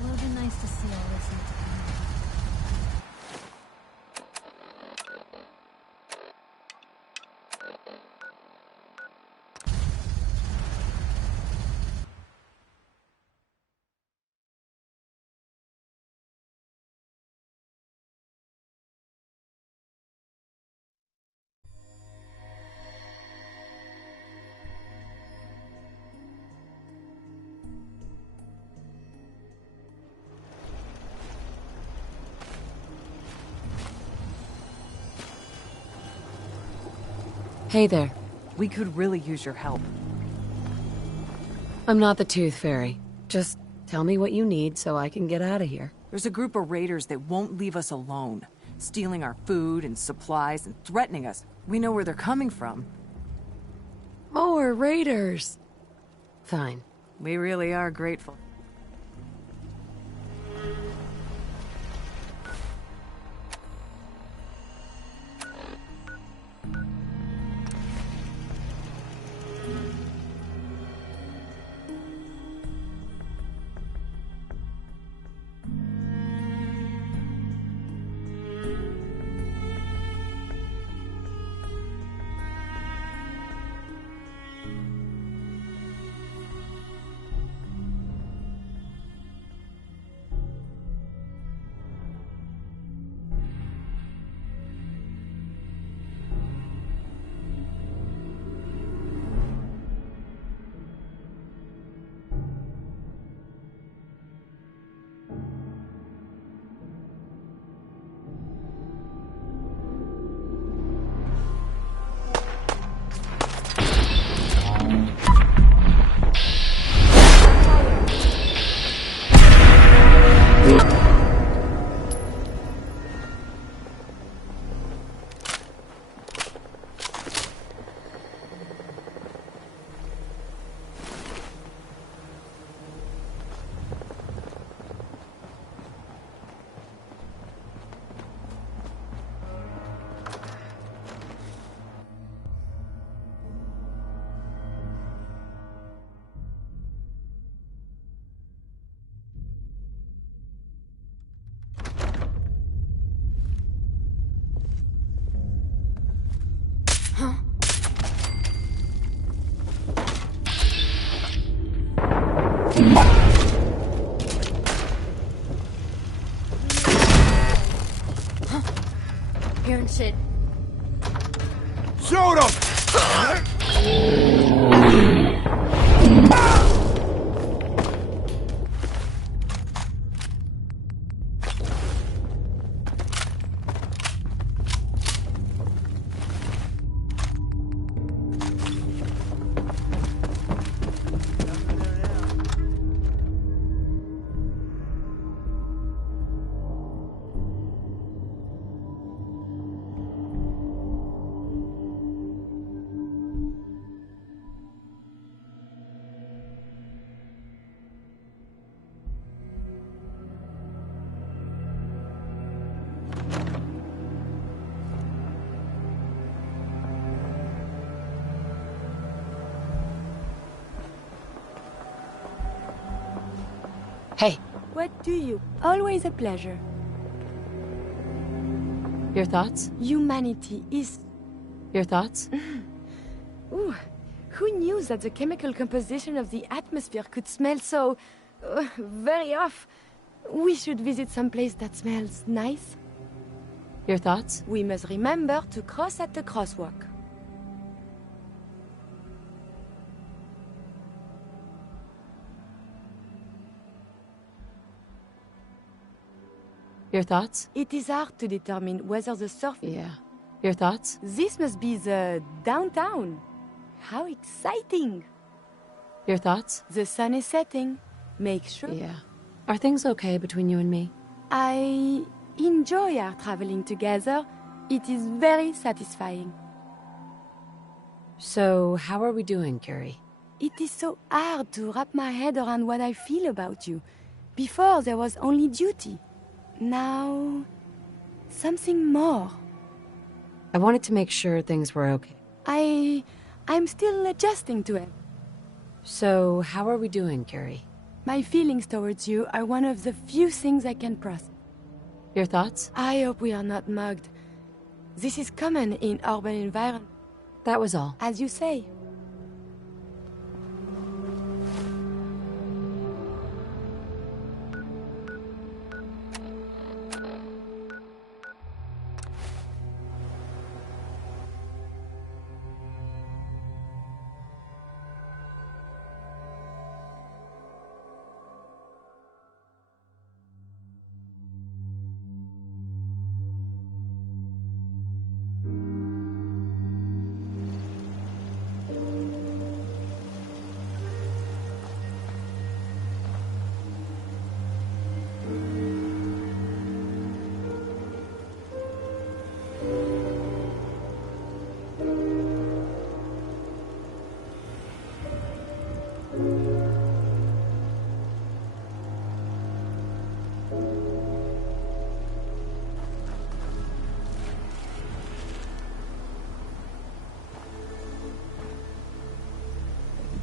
Well, it'd be nice to see all this in Hey there. We could really use your help. I'm not the Tooth Fairy. Just tell me what you need so I can get out of here. There's a group of raiders that won't leave us alone, stealing our food and supplies and threatening us. We know where they're coming from. More raiders! Fine. We really are grateful. here and shit. Shoot him! Hey, What do you? Always a pleasure. your thoughts? Humanity is... Your thoughts? Ooh, who knew that the chemical composition of the atmosphere could smell so... very off? We should visit some place that smells nice. Your thoughts? We must remember to cross at the crosswalk. Your thoughts? It is hard to determine whether the surf... Yeah. Your thoughts? This must be the downtown. How exciting! Your thoughts? The sun is setting. Make sure... Yeah. Are things okay between you and me? I enjoy our traveling together. It is very satisfying. So, how are we doing, Curie? It is so hard to wrap my head around what I feel about you. Before, there was only duty. Now... something more. I wanted to make sure things were okay. I'm still adjusting to it. So, how are we doing, Curie? My feelings towards you are one of the few things I can process. Your thoughts? I hope we are not mugged. This is common in urban environment, That was all. as you say.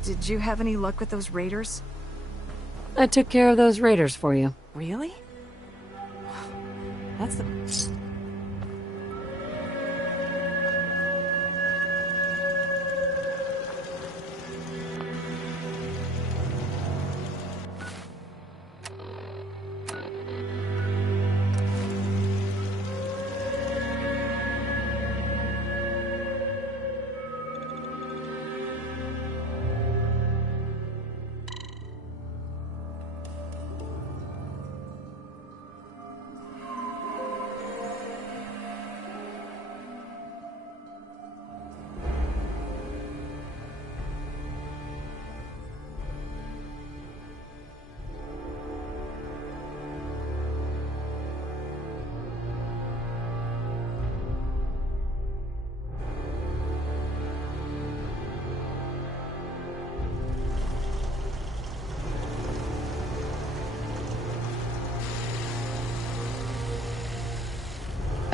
Did you have any luck with those raiders? I took care of those raiders for you. Really? That's the...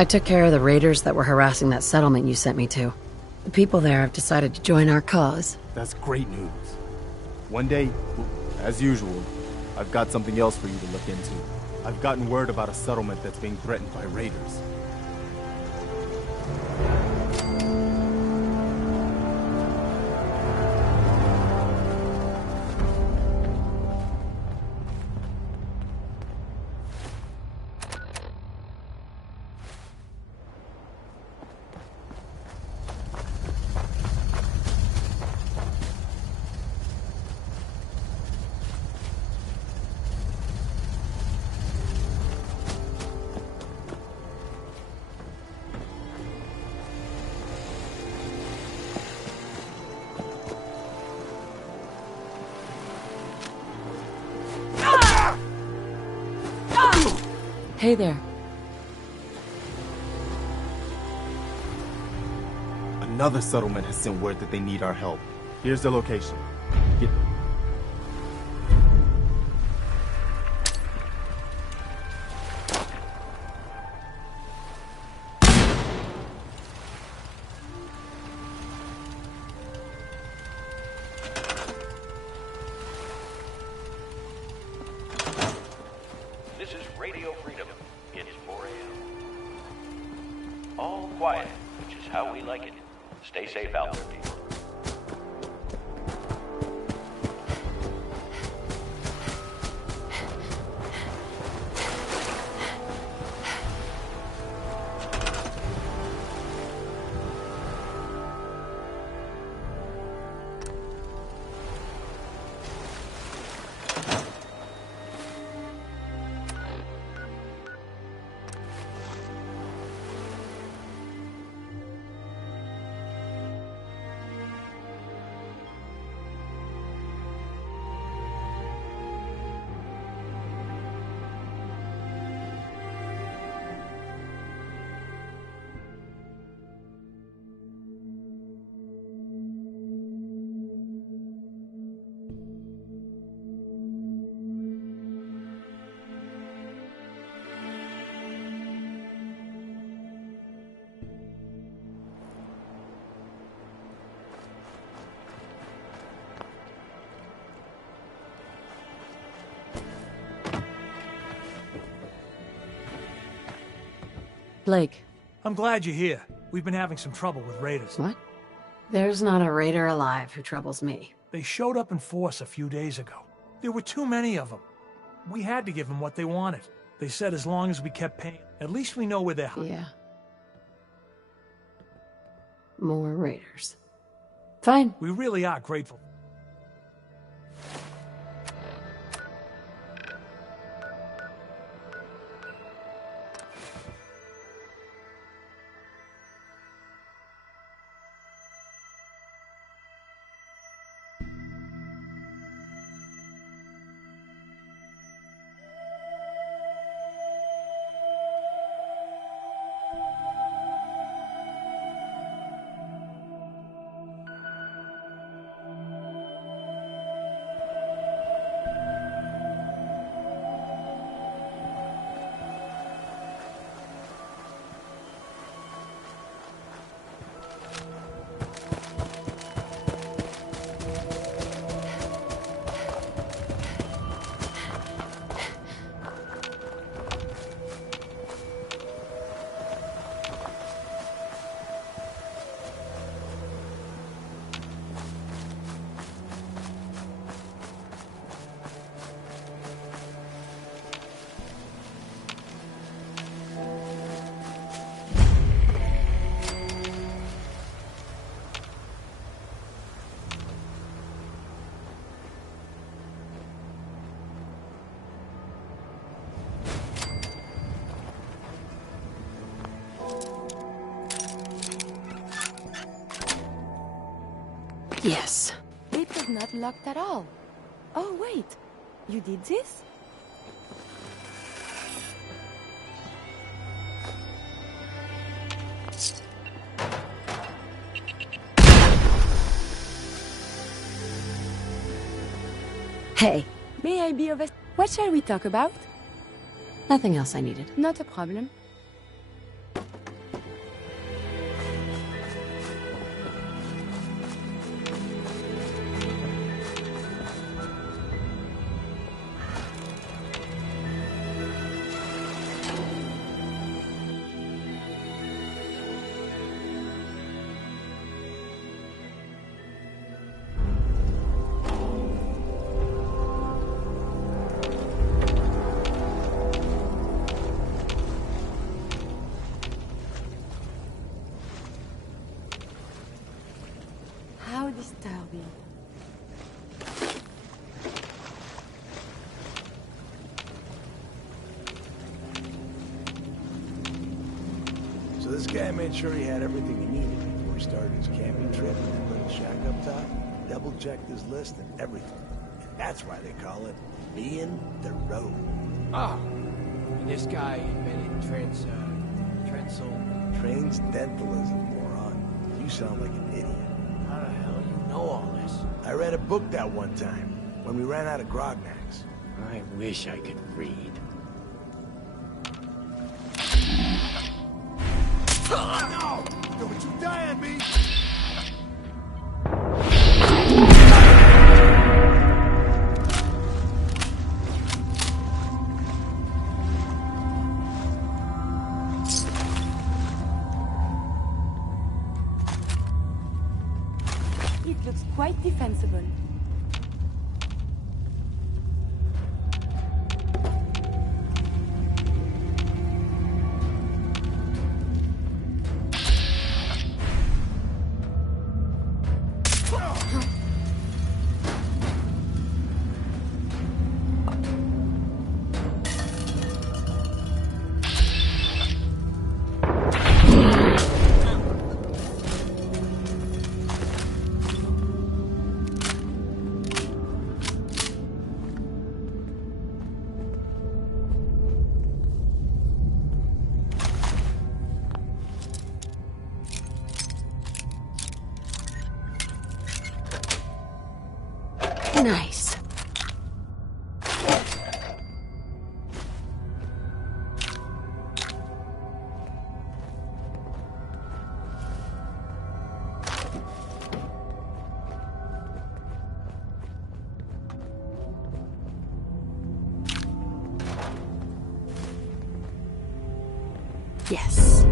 I took care of the raiders that were harassing that settlement you sent me to. The people there have decided to join our cause. That's great news. One day, as usual, I've got something else for you to look into. I've gotten word about a settlement that's being threatened by raiders. Hey there. Another settlement has sent word that they need our help. Here's the location. Get... This is Radio Freedom. It's 4 a.m. All quiet, which is how we like it. Stay safe out there, people. Blake, I'm glad you're here. We've been having some trouble with raiders. what? There's not a raider alive who troubles me. They showed up in force a few days ago. There were too many of them. We had to give them what they wanted. They said as long as we kept paying, at least we know where they're hiding. Yeah. More raiders. Fine. We really are grateful. Yes. It was not locked at all. Oh, wait. You did this? Hey, May I be of assistance? What shall we talk about? nothing else I needed. Not a problem. How disturbing. So this guy made sure he had everything he needed before he started his camping trip in that little shack up top. Double-checked his list and everything. That's why they call it being the road. Oh, and this guy invented Transdentalism, moron. You sound like an idiot. How the hell you know all this? I read a book that one time, when we ran out of grognacks. I wish I could read. No! Don't you die on me! It looks quite defensible. Nice. Yes.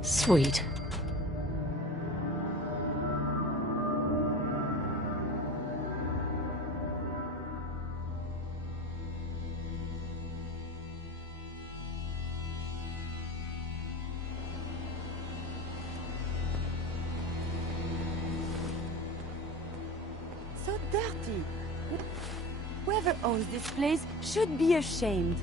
Sweet. So dirty. Whoever owns this place should be ashamed.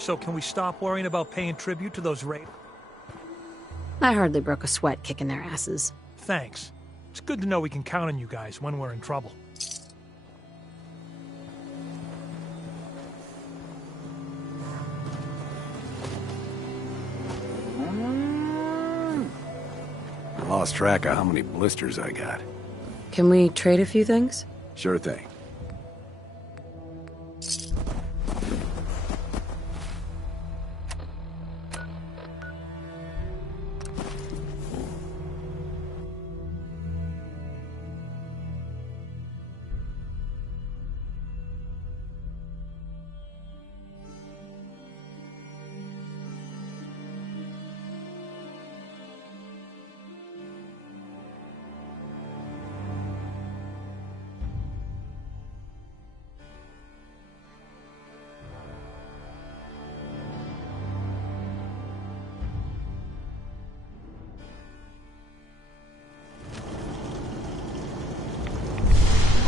So can we stop worrying about paying tribute to those raiders? I hardly broke a sweat kicking their asses. Thanks. It's good to know we can count on you guys when we're in trouble. I lost track of how many blisters I got. Can we trade a few things? Sure thing.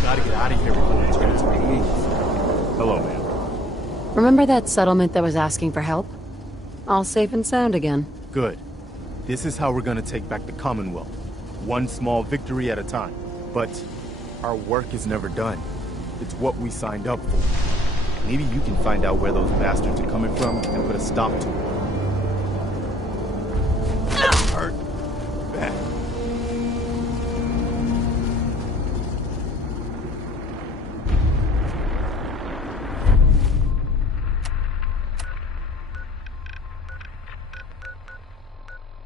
Gotta get out of here before we turn into police. Hello, man. Remember that settlement that was asking for help? All safe and sound again. Good. This is how we're gonna take back the Commonwealth. One small victory at a time. But our work is never done. It's what we signed up for. Maybe you can find out where those bastards are coming from and put a stop to it. Hurt? Bad.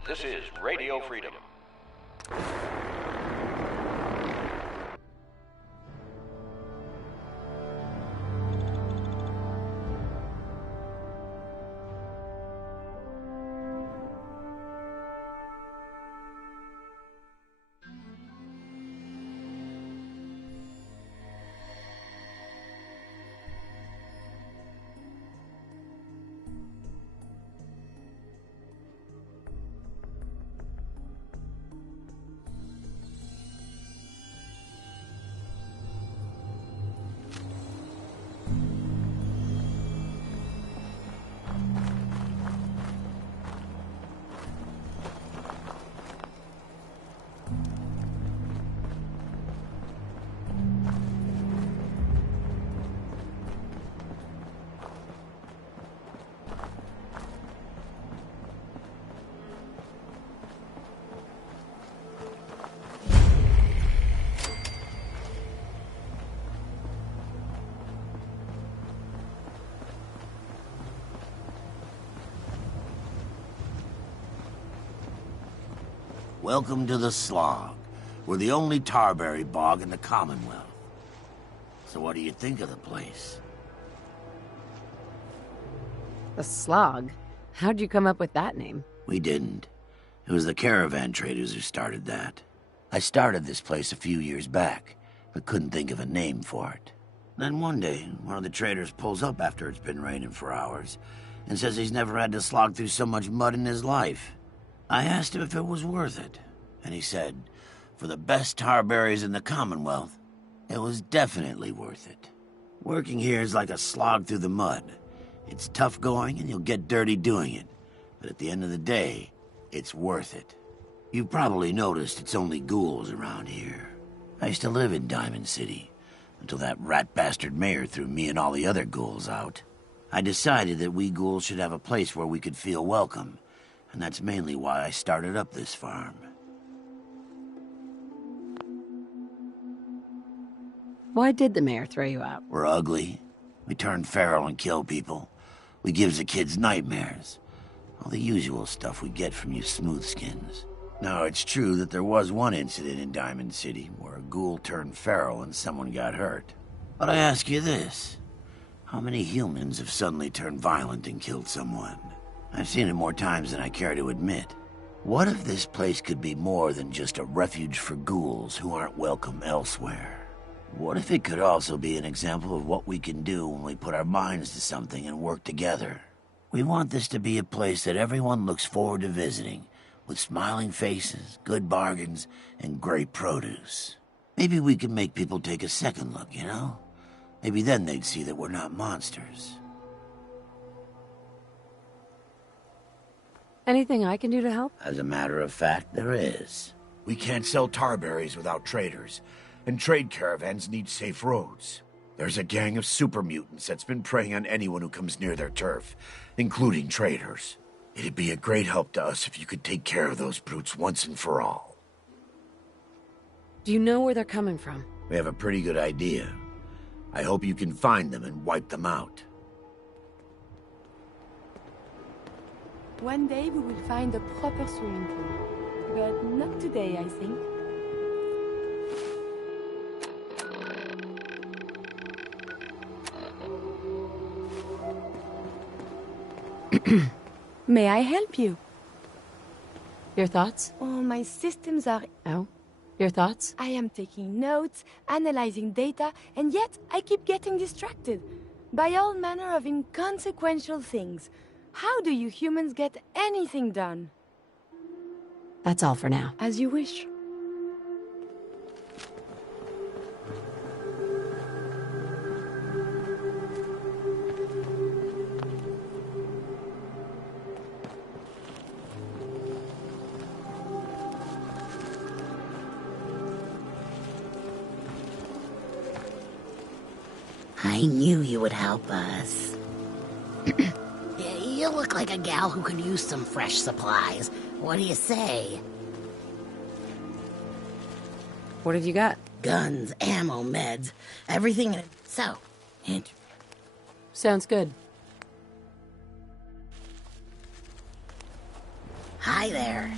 This is Radio Freedom. Welcome to the Slog. We're the only tarberry bog in the Commonwealth. So what do you think of the place? The Slog? How'd you come up with that name? We didn't. It was the caravan traders who started that. I started this place a few years back, but couldn't think of a name for it. Then one day, one of the traders pulls up after it's been raining for hours and says he's never had to slog through so much mud in his life. I asked him if it was worth it, and he said, for the best tar berries in the Commonwealth, it was definitely worth it. Working here is like a slog through the mud. It's tough going and you'll get dirty doing it, but at the end of the day, it's worth it. You've probably noticed it's only ghouls around here. I used to live in Diamond City, until that rat bastard mayor threw me and all the other ghouls out. I decided that we ghouls should have a place where we could feel welcome, and that's mainly why I started up this farm. Why did the mayor throw you out? We're ugly. We turn feral and kill people. We gives the kids nightmares. All the usual stuff we get from you smoothskins. Now, it's true that there was one incident in Diamond City where a ghoul turned feral and someone got hurt. But I ask you this. How many humans have suddenly turned violent and killed someone? I've seen it more times than I care to admit. What if this place could be more than just a refuge for ghouls who aren't welcome elsewhere? What if it could also be an example of what we can do when we put our minds to something and work together? We want this to be a place that everyone looks forward to visiting, with smiling faces, good bargains, and great produce. Maybe we can make people take a second look, you know? Maybe then they'd see that we're not monsters. Anything I can do to help? As a matter of fact, there is. We can't sell tarberries without traders, and trade caravans need safe roads. There's a gang of super mutants that's been preying on anyone who comes near their turf, including traders. It'd be a great help to us if you could take care of those brutes once and for all. Do you know where they're coming from? We have a pretty good idea. I hope you can find them and wipe them out. One day we will find a proper swimming pool. But not today, I think. May I help you? Your thoughts? Oh, my systems are... Oh? Your thoughts? I am taking notes, analyzing data, and yet I keep getting distracted by all manner of inconsequential things. How do you humans get anything done? That's all for now. As you wish. I knew you would help us. You look like a gal who could use some fresh supplies. What do you say? What have you got? Guns, ammo, meds, everything in it. So, Sounds good. Hi there.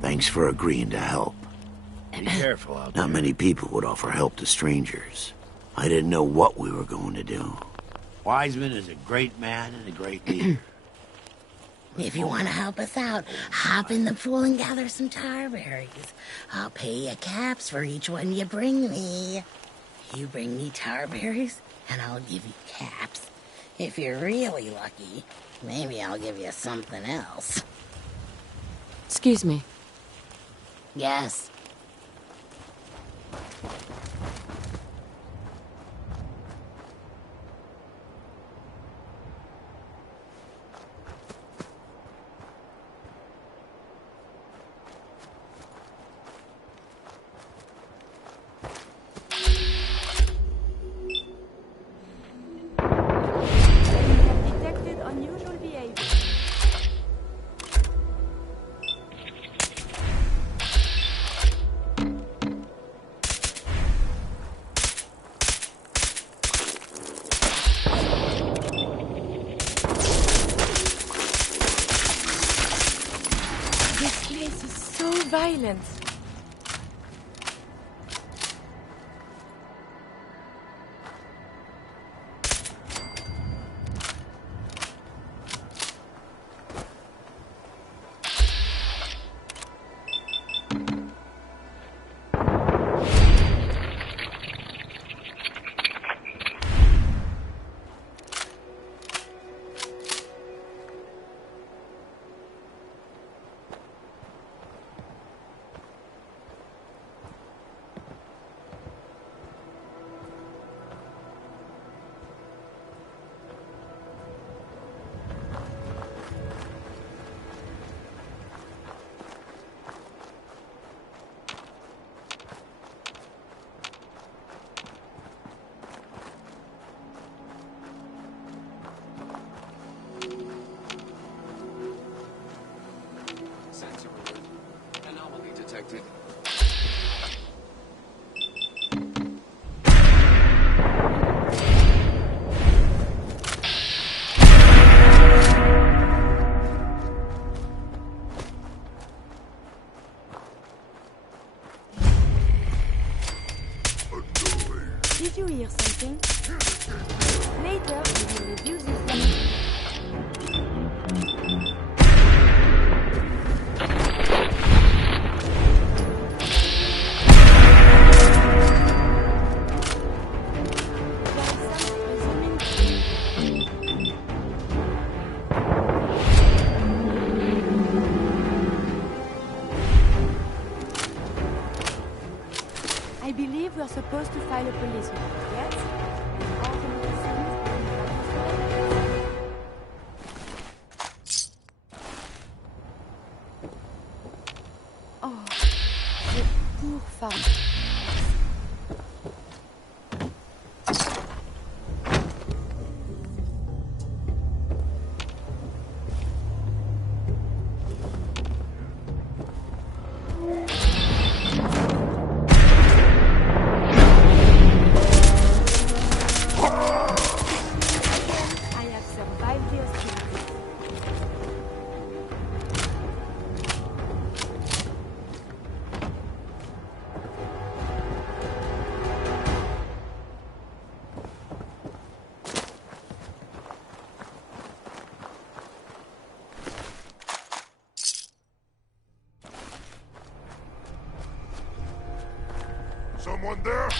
Thanks for agreeing to help. Be careful out there. Not many people would offer help to strangers. I didn't know what we were going to do. Wiseman is a great man and a great leader. If you want to help us out, hop in the pool and gather some tarberries. I'll pay you caps for each one you bring me. You bring me tarberries, and I'll give you caps. If you're really lucky, maybe I'll give you something else. Excuse me. Yes. Detected unusual behavior. This place is so violent. Did you hear something? Later, we will review this. I believe we're supposed to file a police report, yes? All the medicines and oh, the poor farm. Someone there?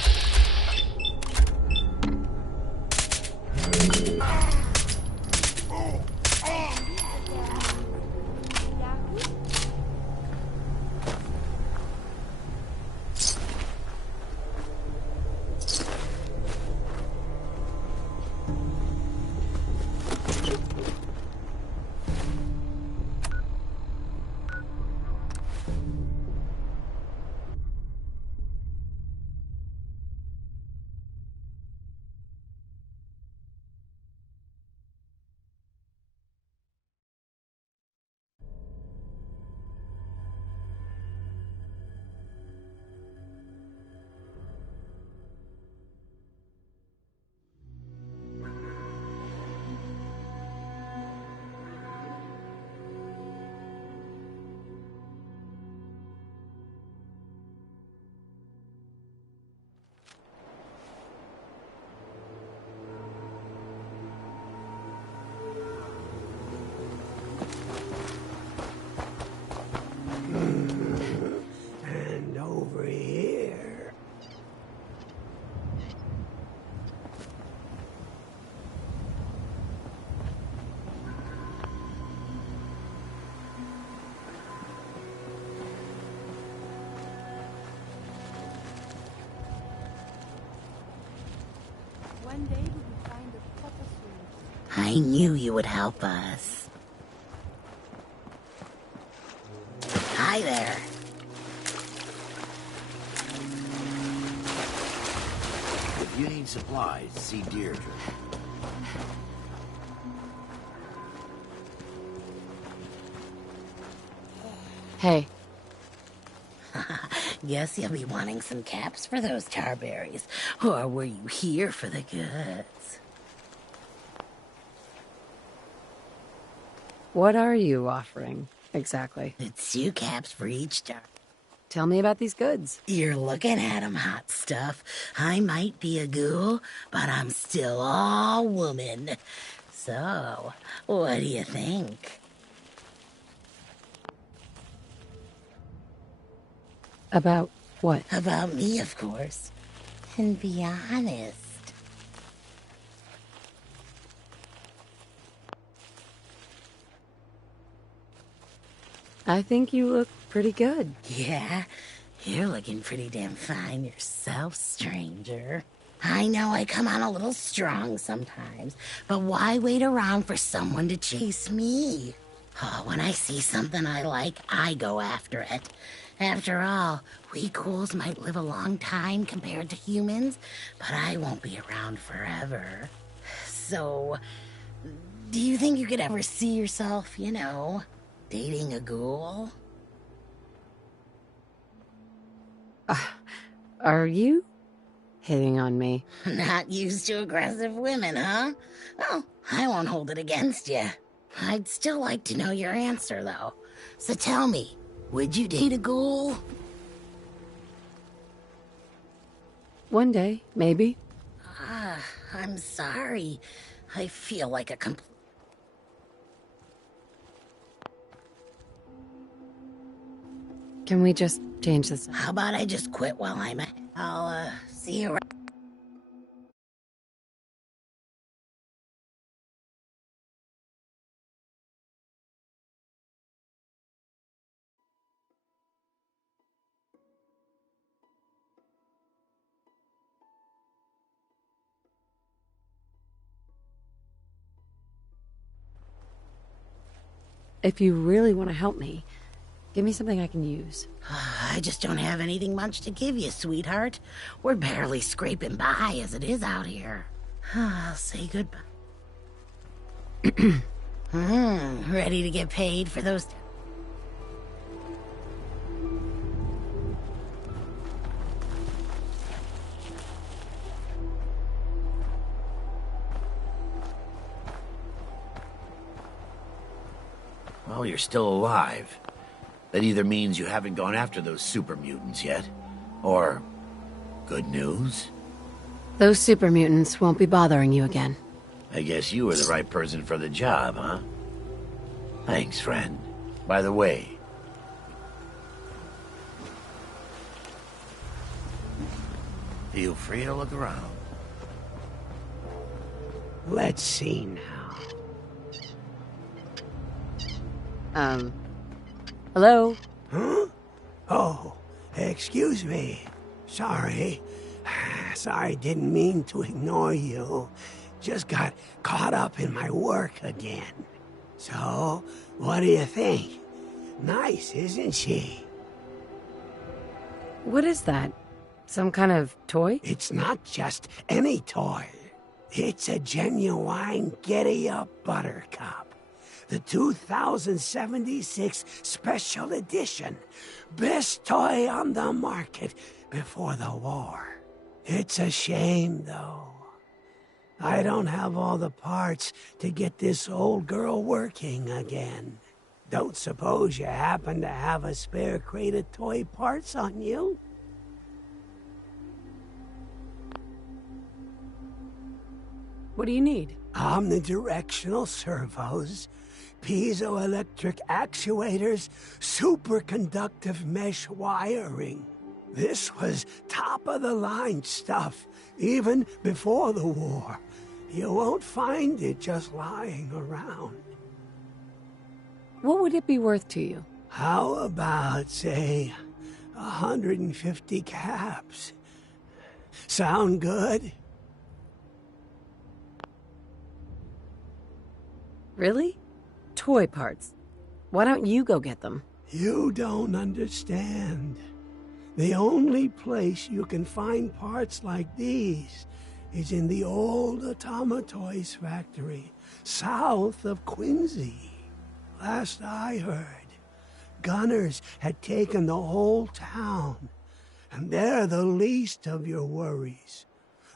And over here. One day we will find a proper swing. I knew you would help us. Hi there. If you need supplies, see Deirdre. Hey, Guess you'll be wanting some caps for those tarberries. Or were you here for the goods? what are you offering, exactly? It's 2 caps for each tar. Tell me about these goods. You're looking at 'em, hot stuff. I might be a ghoul, but I'm still all woman. So, what do you think? About what? About me, of course. And be honest. I think you look pretty good. Yeah, you're looking pretty damn fine yourself, stranger. I know I come on a little strong sometimes, but why wait around for someone to chase me? Oh, when I see something I like, I go after it. After all, we ghouls might live a long time compared to humans, but I won't be around forever. So, do you think you could ever see yourself, dating a ghoul? Are you hitting on me? Not used to aggressive women, huh? Well, I won't hold it against you. I'd still like to know your answer, though. So tell me, would you date a ghoul? One day, maybe. I'm sorry. I feel like a Can we just change this? How about I just quit while I'm I'll, see you around. If you really want to help me, give me something I can use. I just don't have anything much to give you, sweetheart. We're barely scraping by as it is out here. I'll say goodbye. Ready to get paid for those... Well, you're still alive. That either means you haven't gone after those super mutants yet, or good news. Those super mutants won't be bothering you again. I guess you were the right person for the job, huh? Thanks, friend. By the way, feel free to look around. Let's see now. Hello? Huh? Oh, excuse me. Sorry. Sorry, didn't mean to ignore you. Just got caught up in my work again. So, what do you think? Nice, isn't she? What is that? Some kind of toy? It's not just any toy. It's a genuine Giddy-Up Buttercup. The 2076 Special Edition. Best toy on the market before the war. It's a shame, though. I don't have all the parts to get this old girl working again. Don't suppose you happen to have a spare crate of toy parts on you? What do you need? Omnidirectional servos, piezoelectric actuators, superconductive mesh wiring. This was top-of-the-line stuff, even before the war. You won't find it just lying around. What would it be worth to you? How about, say, 150 caps? Sound good? Really? Toy parts. Why don't you go get them? You don't understand. The only place you can find parts like these is in the old Automatoys factory, south of Quincy. Last I heard, gunners had taken the whole town, and they're the least of your worries.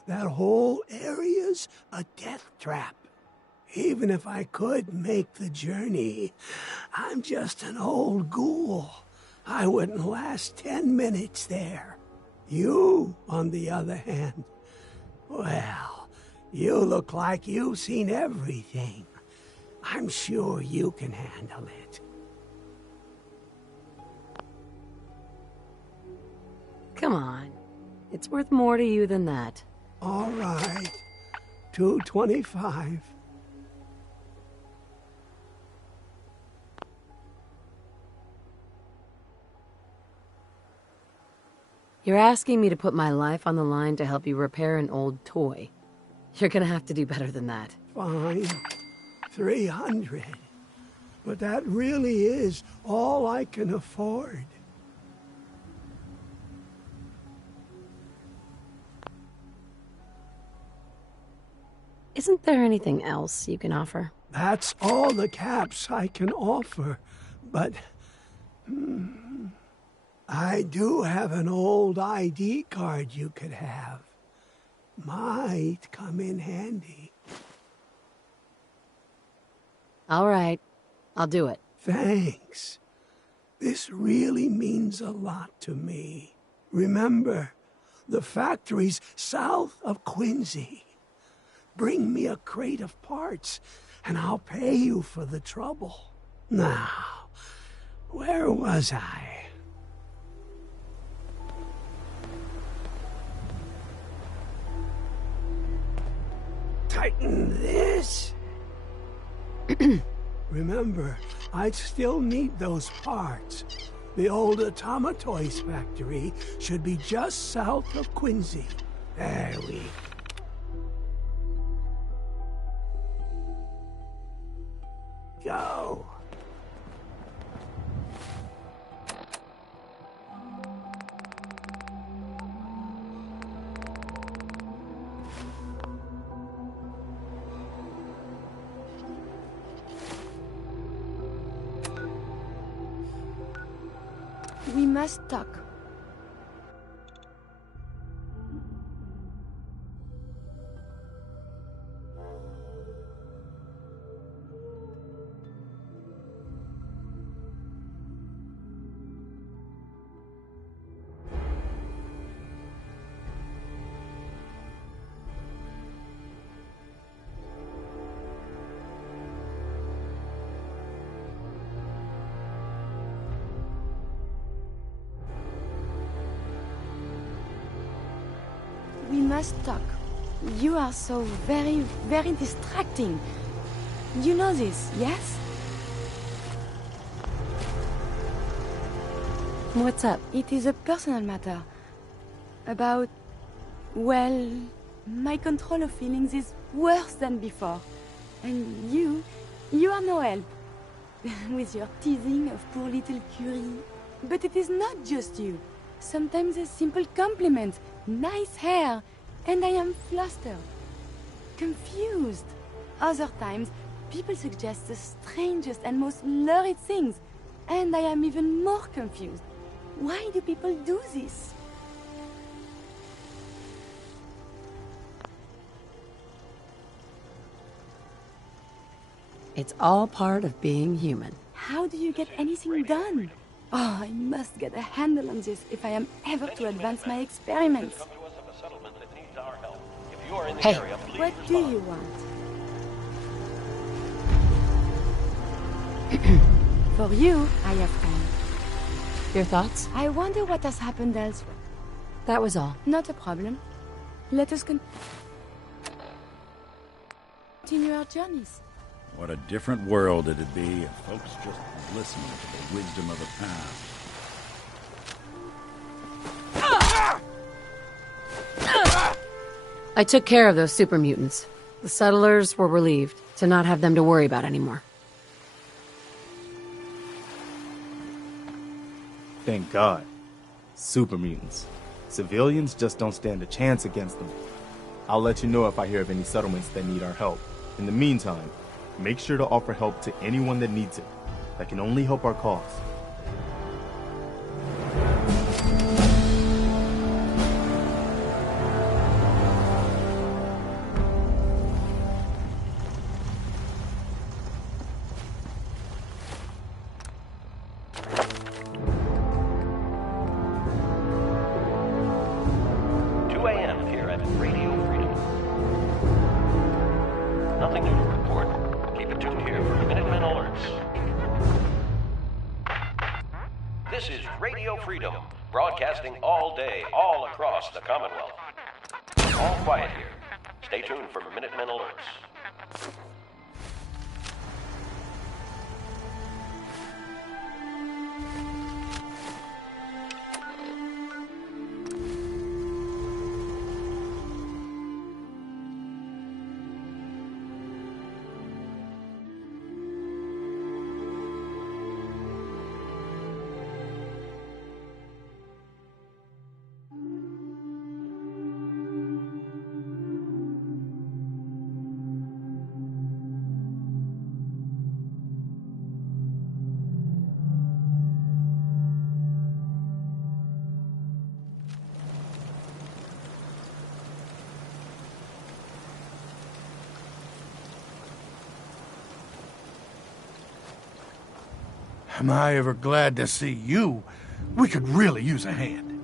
That whole area's a death trap. Even if I could make the journey, I'm just an old ghoul. I wouldn't last 10 minutes there. You, on the other hand, well, you look like you've seen everything. I'm sure you can handle it. Come on. It's worth more to you than that. All right. $225. You're asking me to put my life on the line to help you repair an old toy. You're gonna have to do better than that. Fine. 300. But that really is all I can afford. Isn't there anything else you can offer? That's all the caps I can offer, but... I do have an old ID card you could have. Might come in handy. All right. I'll do it. Thanks. This really means a lot to me. Remember, the factory's south of Quincy. Bring me a crate of parts, and I'll pay you for the trouble. Now, where was I? Tighten this. Remember, I'd still need those parts. The old Automatoys factory should be just south of Quincy. There we go. We must talk. We must talk. You are so very, very distracting. You know this, yes? What's up? It is a personal matter. About... well... my control of feelings is worse than before. And you are no help. With your teasing of poor little Curie. But it is not just you. Sometimes a simple compliment. Nice hair. And I am flustered. Confused. Other times, people suggest the strangest and most lurid things. And I am even more confused. Why do people do this? It's all part of being human. How do you get anything done? Oh, I must get a handle on this if I am ever to advance my experiments. Hey, what do you want? For you, I have time. Your thoughts? I wonder what has happened elsewhere. That was all. Not a problem. Let us continue our journeys. What a different world it'd be if folks just listened to the wisdom of the past. I took care of those super mutants. The settlers were relieved to not have them to worry about anymore. Thank God. Super mutants. Civilians just don't stand a chance against them. I'll let you know if I hear of any settlements that need our help. In the meantime, make sure to offer help to anyone that needs it. That can only help our cause. This is Radio Freedom, broadcasting all day, all across the Commonwealth. All quiet here. Stay tuned for Minutemen alerts. Am I ever glad to see you? We could really use a hand.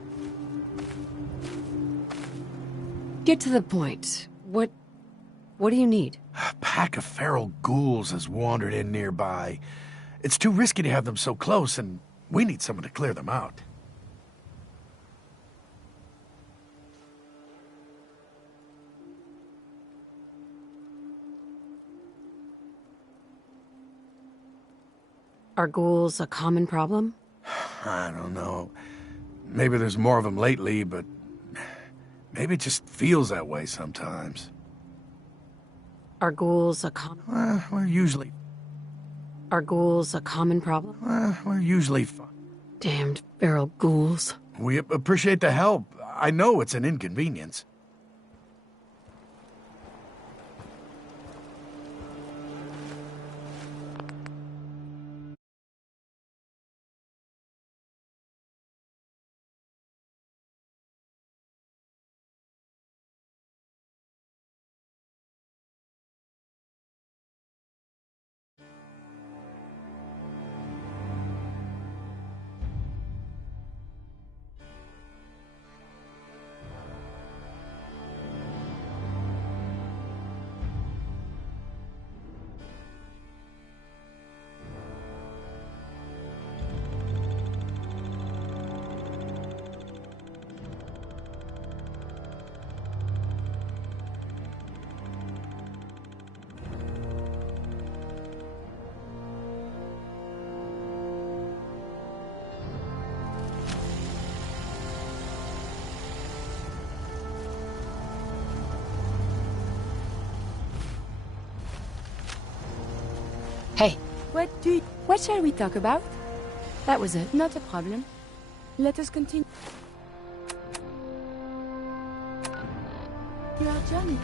Get to the point. What What do you need? A pack of feral ghouls has wandered in nearby. It's too risky to have them so close, and we need someone to clear them out. Are ghouls a common problem? I don't know. Maybe there's more of them lately, but maybe it just feels that way sometimes. Are ghouls a common... We're usually... Are ghouls a common problem? We're usually fine. Damned feral ghouls. We appreciate the help. I know it's an inconvenience. Hey. What shall we talk about? That was it. Not a problem. Let us continue. Your journey.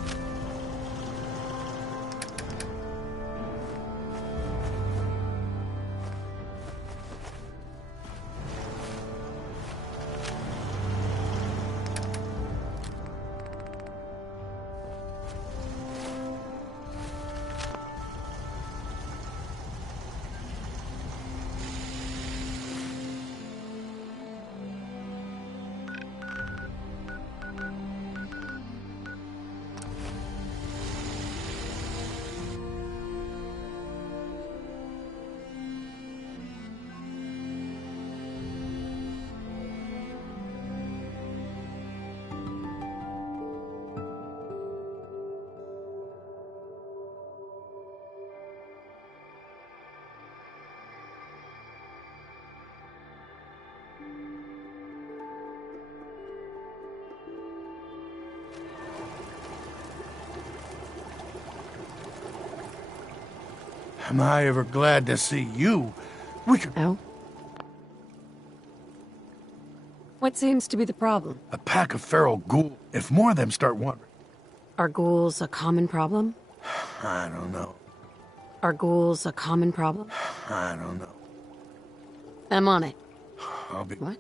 Am I ever glad to see you? We could... Oh? What seems to be the problem? A pack of feral ghouls. If more of them start wandering... Are ghouls a common problem? I don't know. Are ghouls a common problem? I don't know. I'm on it. I'll be... What?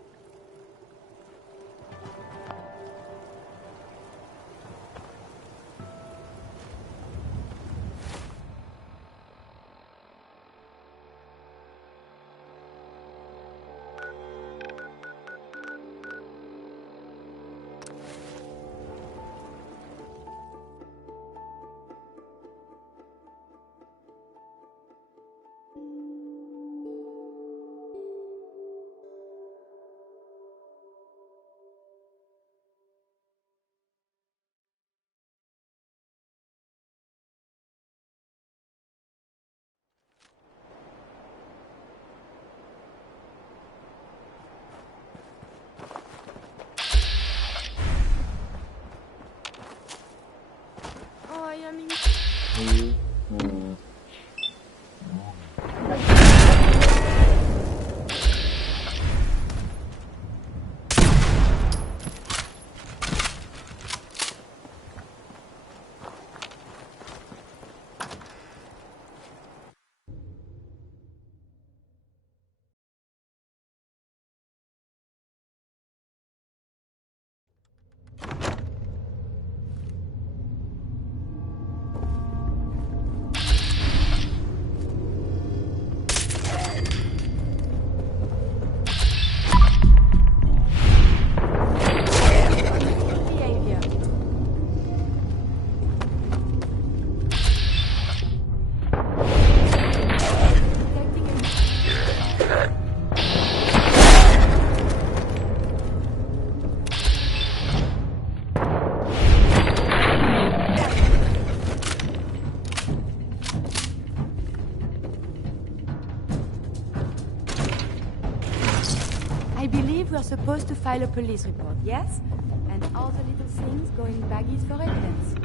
were supposed to file a police report, yes? And all the little things go in baggies for evidence.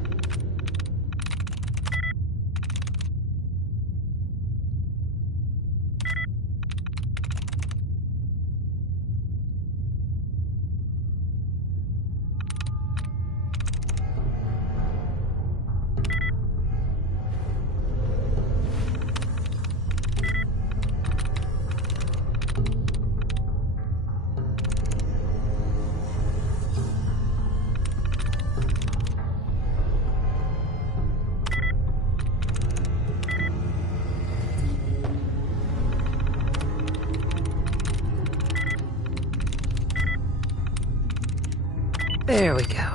There we go.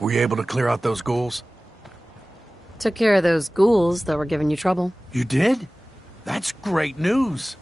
Were you able to clear out those ghouls? Took care of those ghouls that were giving you trouble. You did? That's great news.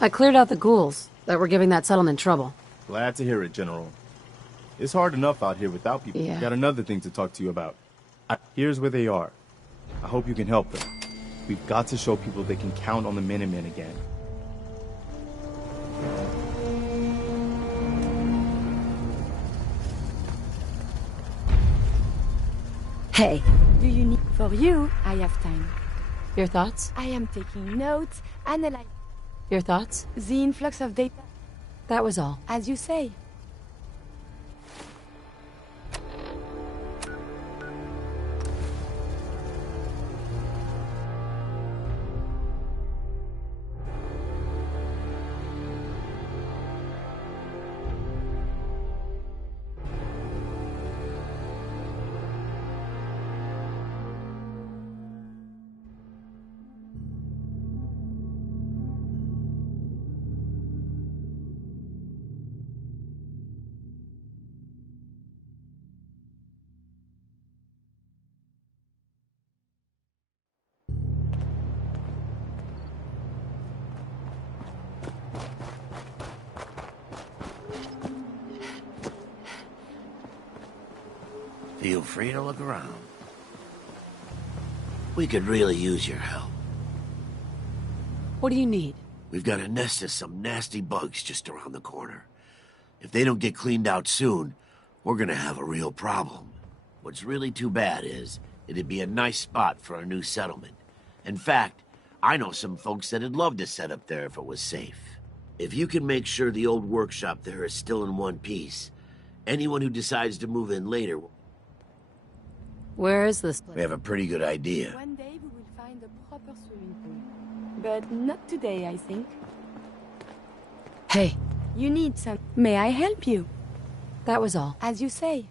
I cleared out the ghouls that were giving that settlement trouble. Glad to hear it, General. It's hard enough out here without people. Yeah. Got another thing to talk to you about. Here's where they are. I hope you can help them. We've got to show people they can count on the Minutemen again. Hey. Do you need... For you, I have time. Your thoughts? I am taking notes, analyzing... Your thoughts? The influx of data. That was all. As you say. Feel free to look around. We could really use your help. What do you need? We've got a nest of some nasty bugs just around the corner. If they don't get cleaned out soon, we're gonna have a real problem. What's really too bad is, it'd be a nice spot for a new settlement. In fact, I know some folks that'd love to set up there if it was safe. If you can make sure the old workshop there is still in one piece, anyone who decides to move in later... Where is this place? We have a pretty good idea. One day we will find a proper swimming pool. But not today, I think. Hey. You need some... May I help you? That was all. As you say.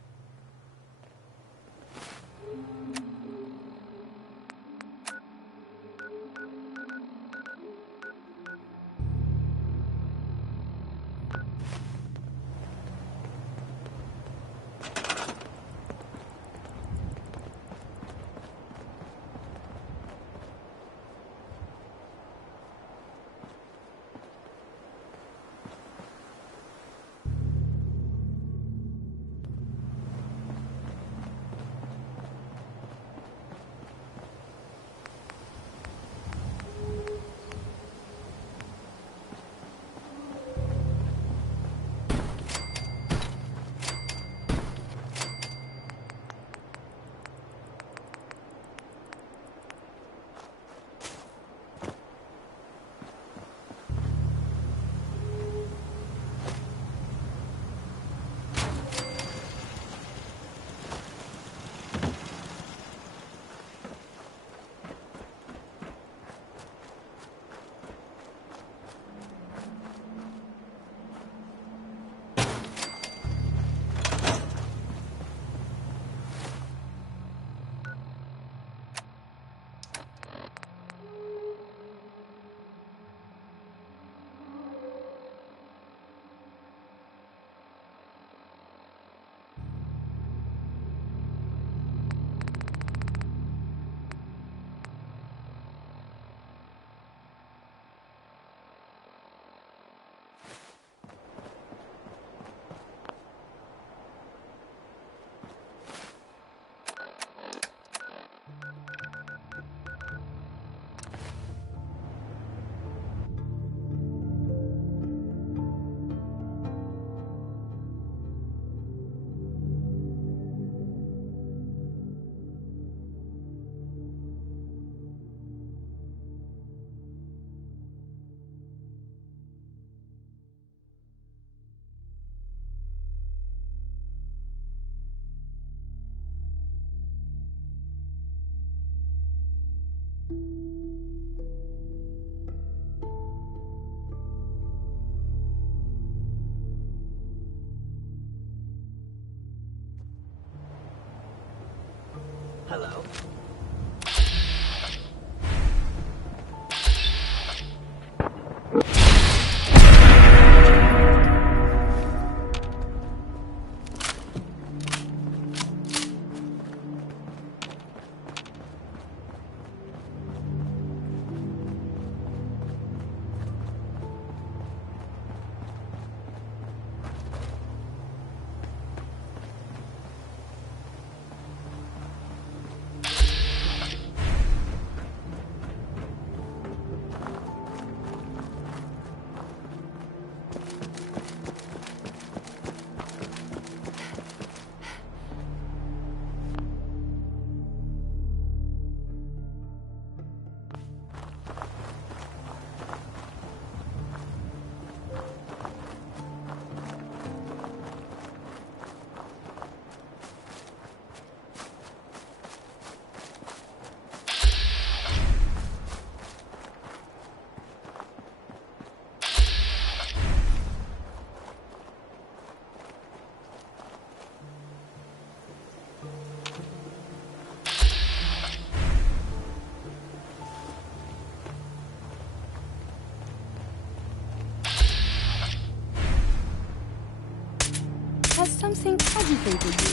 crazy thing to do.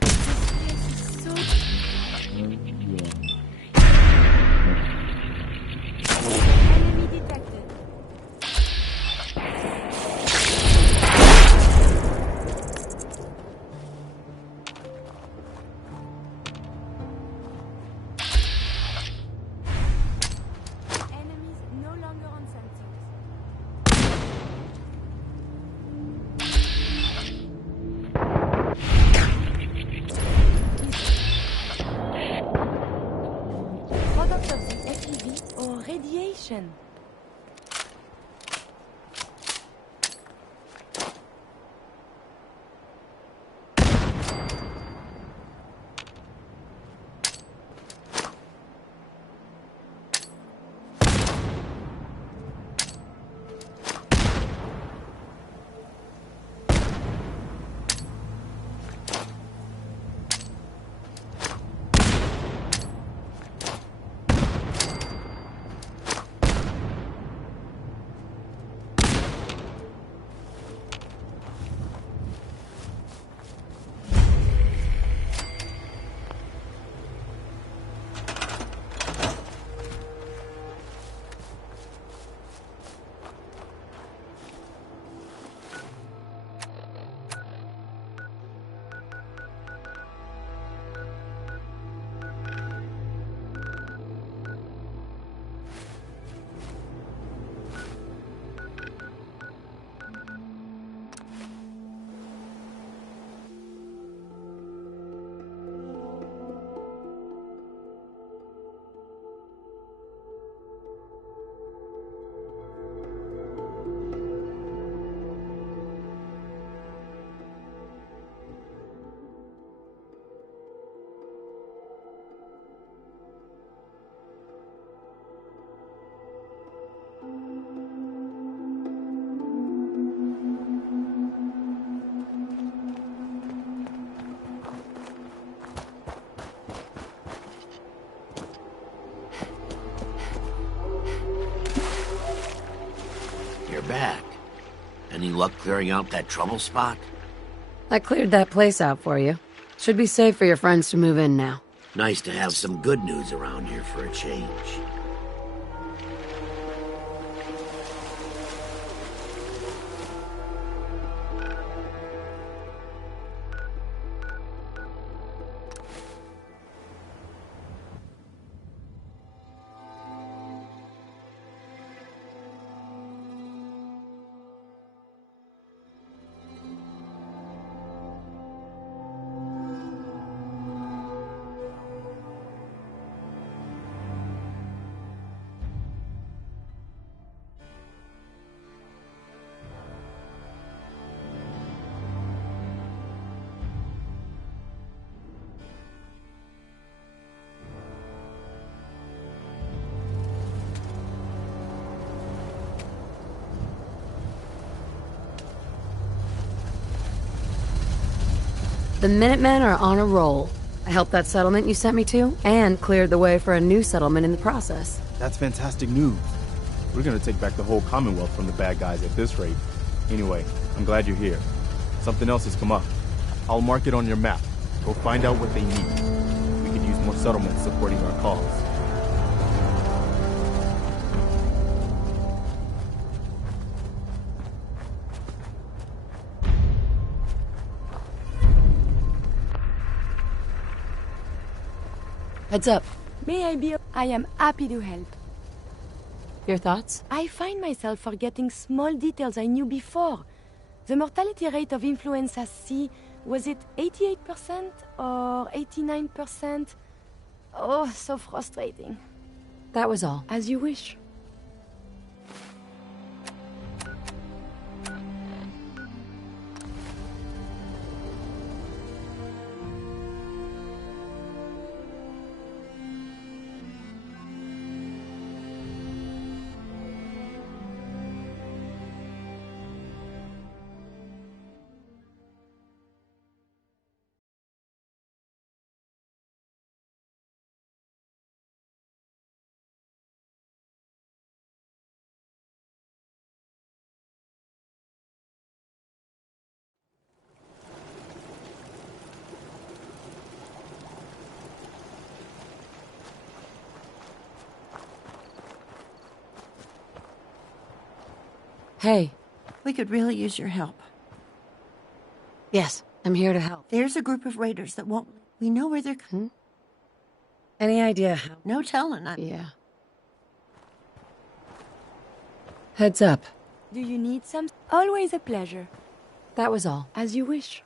This place is so... Enemy detected. Enemies no longer on sensors. Product of the FEV or radiation. You're back. Any luck clearing out that trouble spot? I cleared that place out for you. Should be safe for your friends to move in now. Nice to have some good news around here for a change. The Minutemen are on a roll. I helped that settlement you sent me to, and cleared the way for a new settlement in the process. That's fantastic news. We're gonna take back the whole Commonwealth from the bad guys at this rate. Anyway, I'm glad you're here. Something else has come up. I'll mark it on your map. Go find out what they need. We could use more settlements supporting our cause. Heads up. May I be... I am happy to help. Your thoughts? I find myself forgetting small details I knew before. The mortality rate of influenza C, was it 88% or 89%? Oh, so frustrating. That was all. As you wish. Hey. We could really use your help. Yes, I'm here to help. There's a group of raiders that won't... We know where they're... Any idea how? No telling. Yeah. Heads up. Do you need some? Always a pleasure. That was all. As you wish.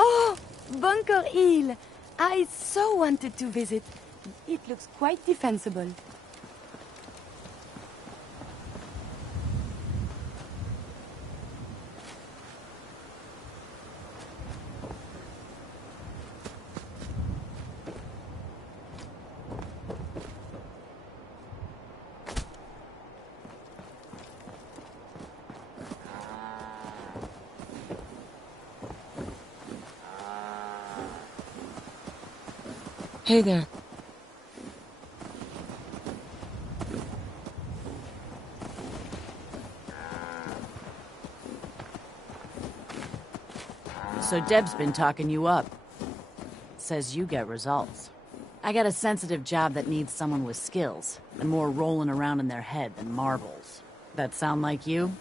Oh, Bunker Hill! I so wanted to visit. It looks quite defensible. Hey there. So Deb's been talking you up. Says you get results. I got a sensitive job that needs someone with skills, and more rolling around in their head than marbles. That sound like you?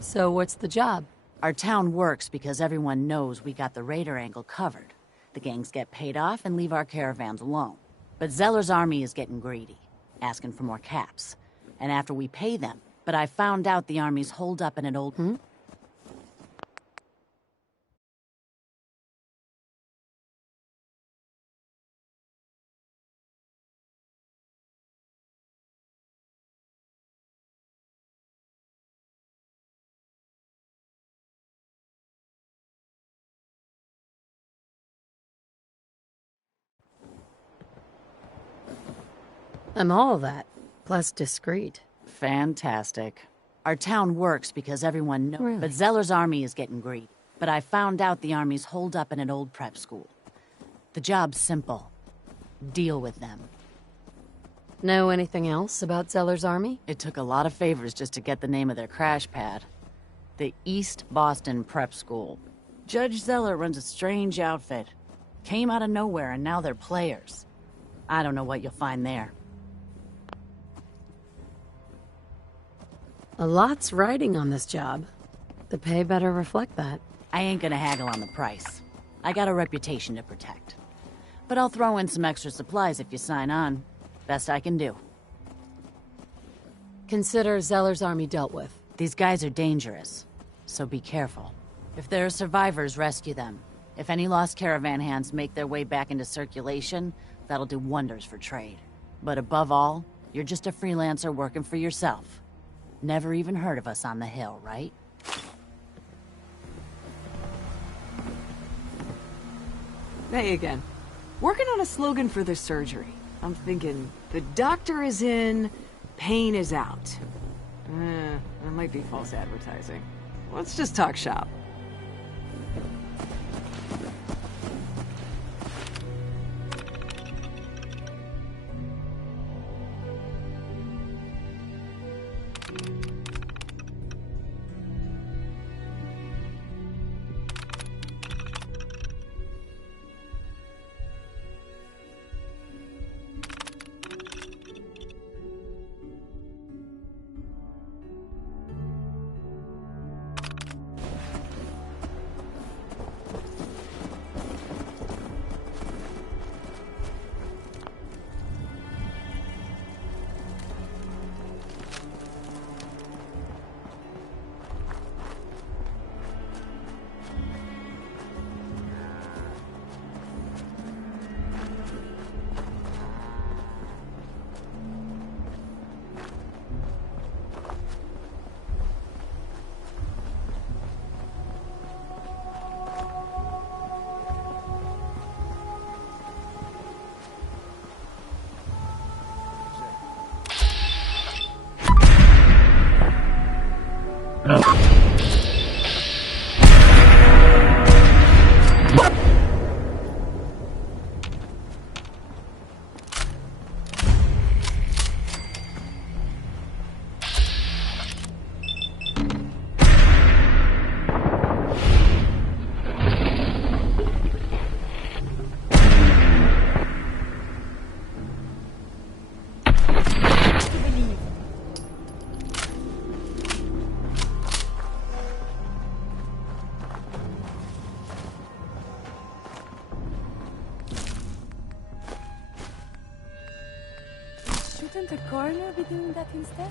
So what's the job? Our town works because everyone knows we got the raider angle covered. The gangs get paid off and leave our caravans alone. But Zeller's army is getting greedy, asking for more caps. And after we pay them, but I found out the army's holed up in an old... I'm all of that, plus discreet. Fantastic. Our town works because everyone knows... Really? But Zeller's army is getting greedy. But I found out the army's holed up in an old prep school. The job's simple. Deal with them. Know anything else about Zeller's army? It took a lot of favors just to get the name of their crash pad. The East Boston Prep School. Judge Zeller runs a strange outfit. Came out of nowhere and now they're players. I don't know what you'll find there. A lot's riding on this job. The pay better reflect that. I ain't gonna haggle on the price. I got a reputation to protect. But I'll throw in some extra supplies if you sign on. Best I can do. Consider Zeller's army dealt with. These guys are dangerous, so be careful. If there are survivors, rescue them. If any lost caravan hands make their way back into circulation, that'll do wonders for trade. But above all, you're just a freelancer working for yourself. Never even heard of us on the hill, right? Hey again. Working on a slogan for the surgery. I'm thinking, the doctor is in, pain is out. That might be false advertising. Let's just talk shop. Shouldn't the coroner be doing that instead?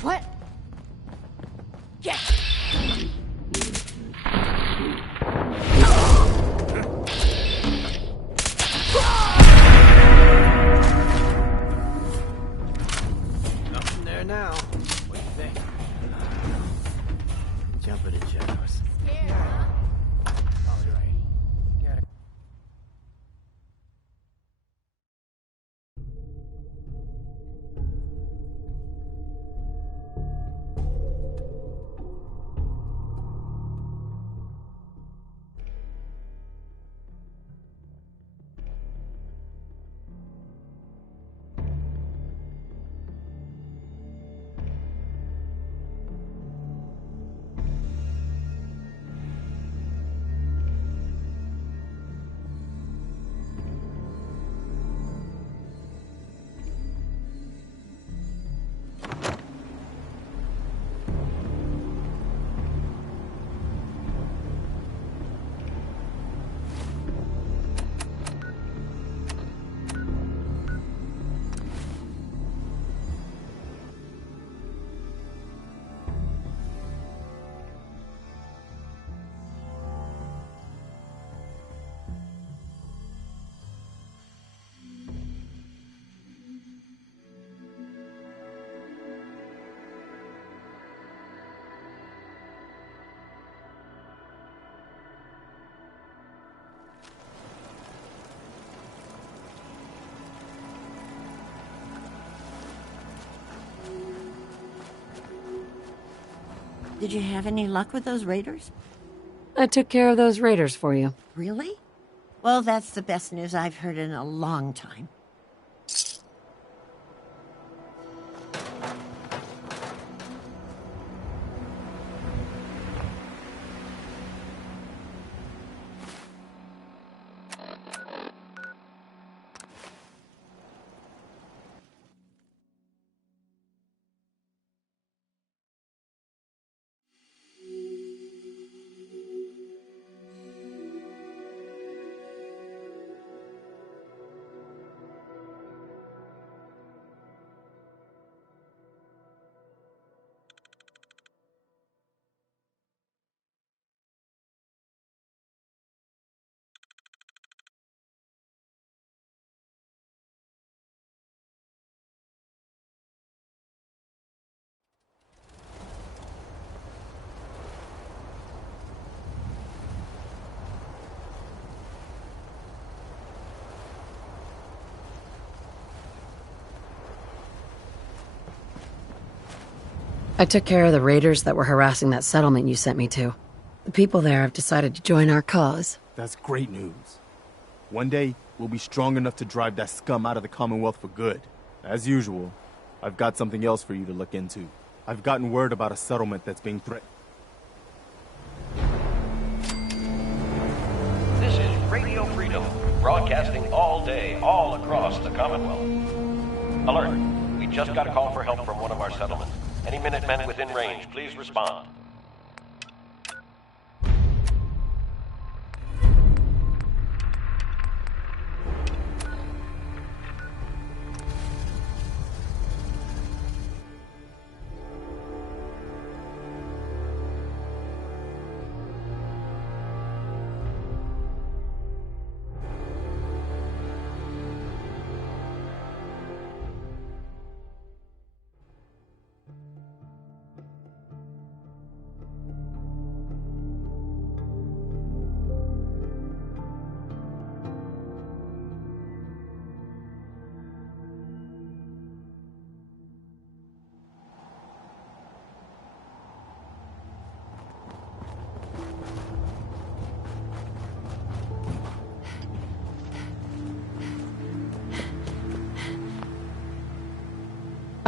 What? Yes! Nothing there now. What do you think? Jump in the shadows. Scared, Probably right. Gotta... Did you have any luck with those raiders? I took care of those raiders for you. Really? Well, that's the best news I've heard in a long time. I took care of the raiders that were harassing that settlement you sent me to. The people there have decided to join our cause. That's great news. One day, we'll be strong enough to drive that scum out of the Commonwealth for good. As usual, I've got something else for you to look into. I've gotten word about a settlement that's being threatened. This is Radio Freedom, broadcasting all day, all across the Commonwealth. Alert! We just got a call for help from one of our settlements. Any Minutemen within range, please respond.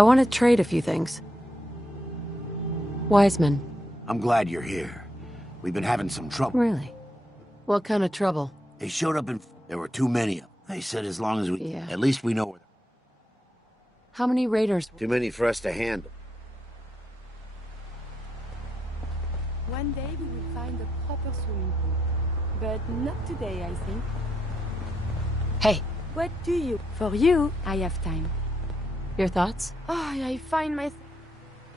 I want to trade a few things. Wiseman. I'm glad you're here. We've been having some trouble. Really? What kind of trouble? They showed up and there were too many of them. They said as long as we... Yeah. At least we know where... How many raiders? Too many for us to handle. One day we will find a proper swimming pool. But not today, I think. Hey. What do you... For you, I have time. Your thoughts? Oh, I find my...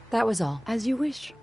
That was all. As you wish.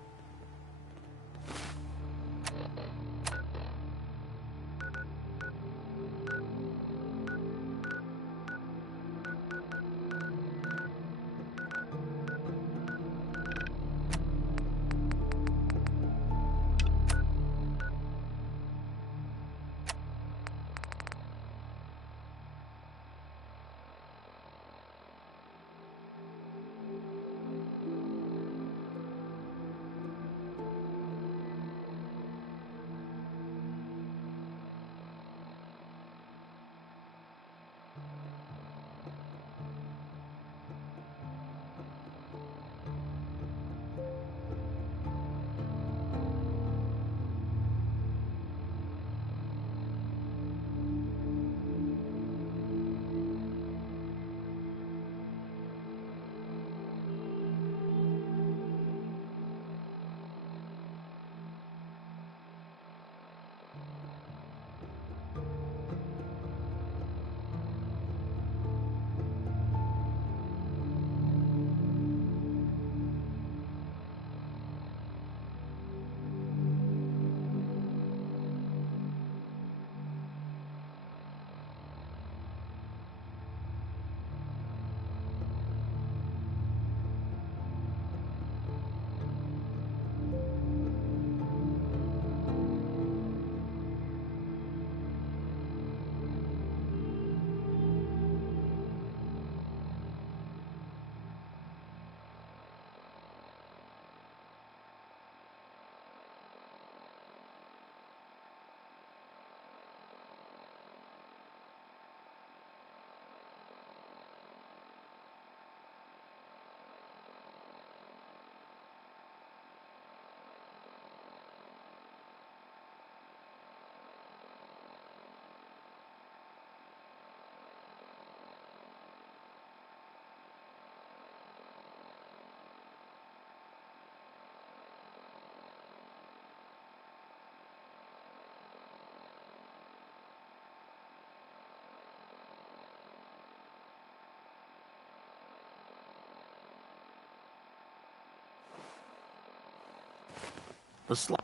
The slog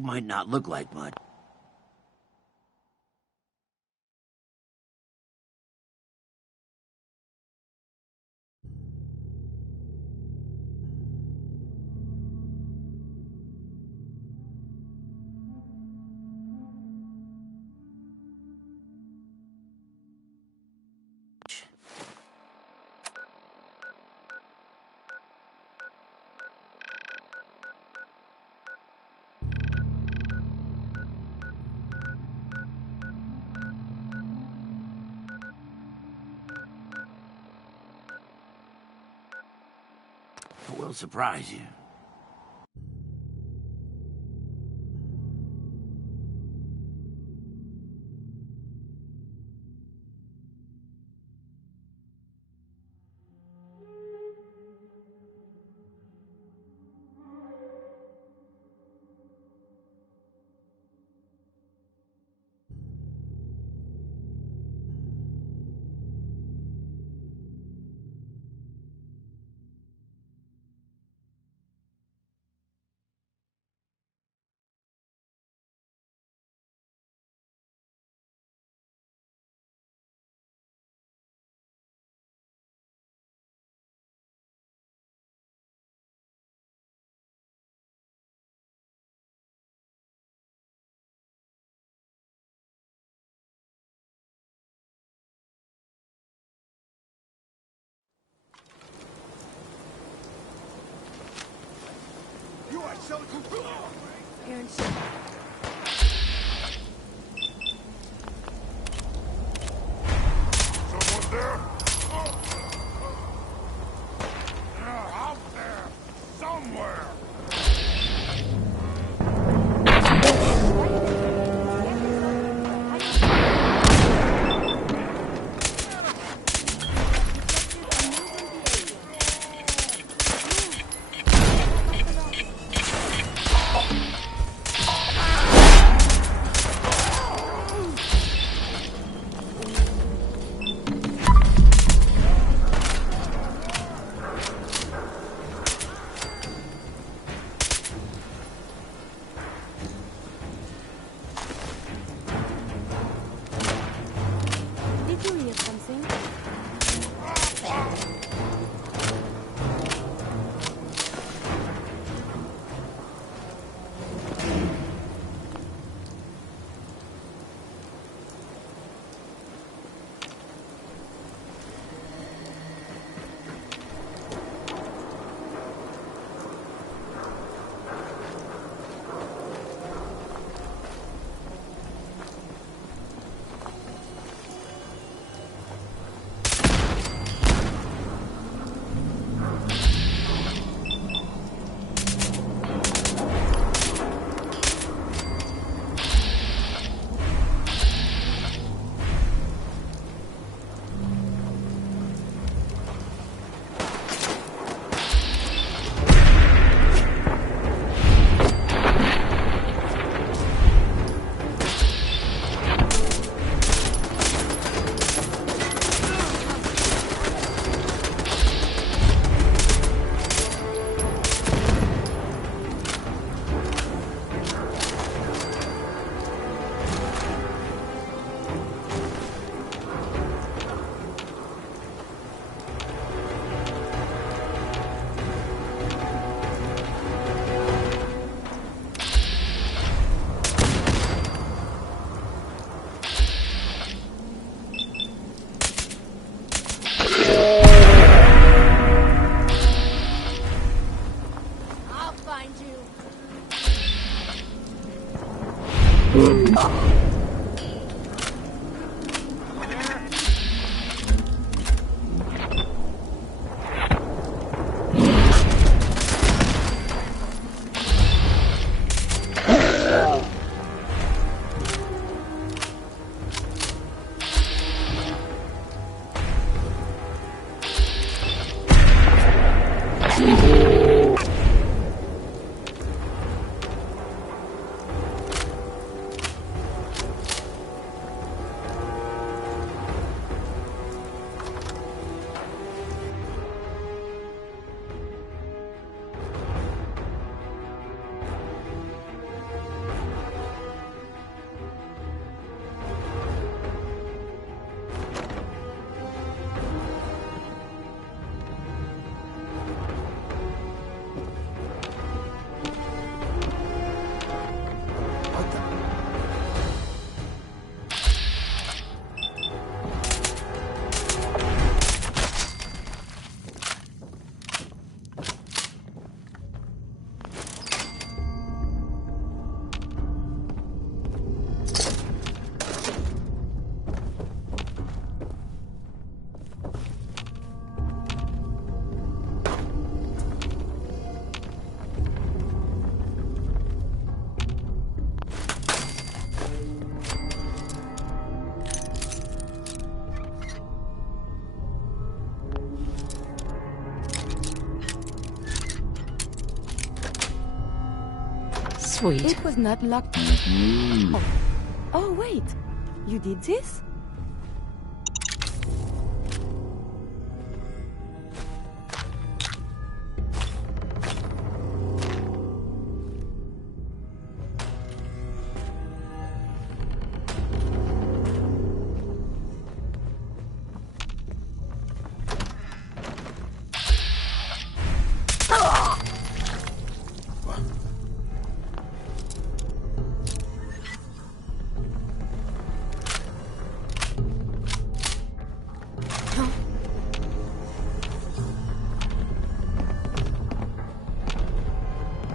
might not look like much. It will surprise you. Aaron shit. Someone there? Sweet. It was not locked. Oh, wait. You did this?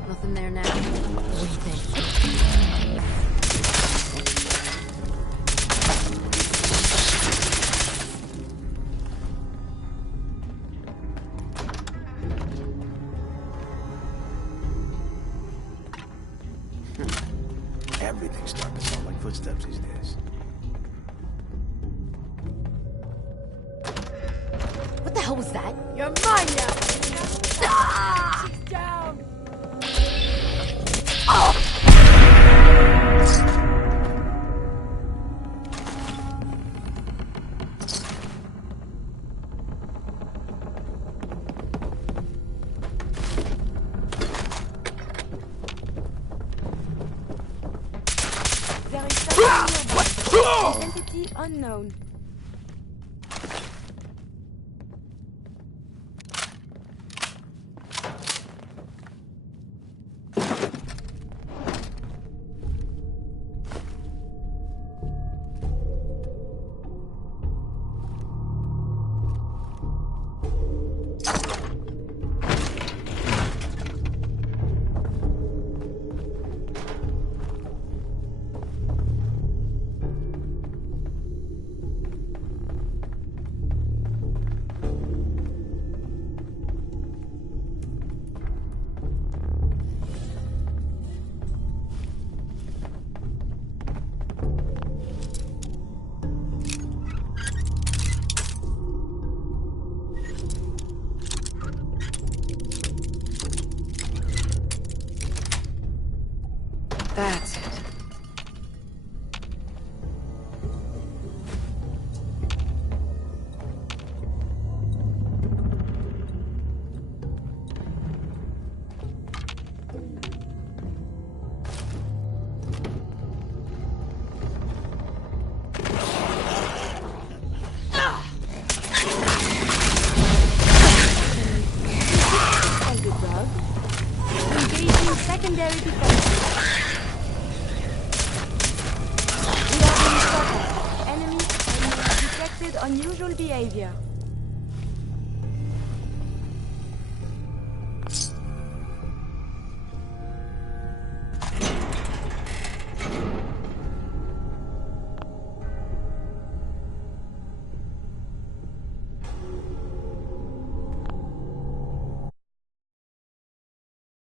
Nothing there now. What do you think? Everything's starting to sound like footsteps these days. What the hell was that? You're mine now! Ah! She's down! There is something nearby. Identity unknown. That's it. Underdog. Engaging secondary defense. We are being spotted. Enemy detected unusual behavior.